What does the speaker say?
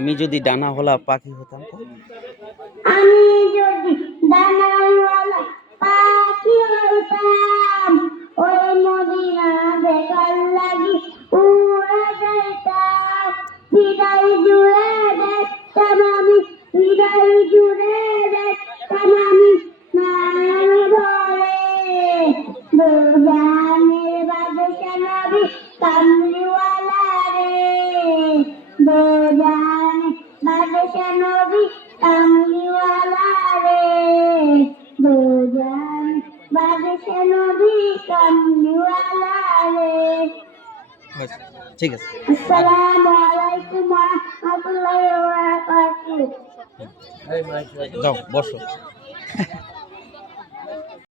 আমি যদি ডানাওয়ালা পাখি হতাম আমি যদি ডানাওয়ালা পাখি হতাম ওই মদিনা দেখার লাগি উড়ে যাইতাম হৃদয় জুড়ে দেখতাম আমি হৃদয় জুড়ে দেখতাম আমি মায়ার ভরে দুজানের বাদশা নবী কামলিওয়ালা রে দুজানের বাদশা নবী কামলিওয়ালা রে দুজানের বাদশা নবী কামলিওয়ালা রে। বাস, ঠিক আছে। আসসালামু আলাইকুম ওয়া রাহমাতুল্লাহি ওয়া বারাকাতুহু। যাও বসো।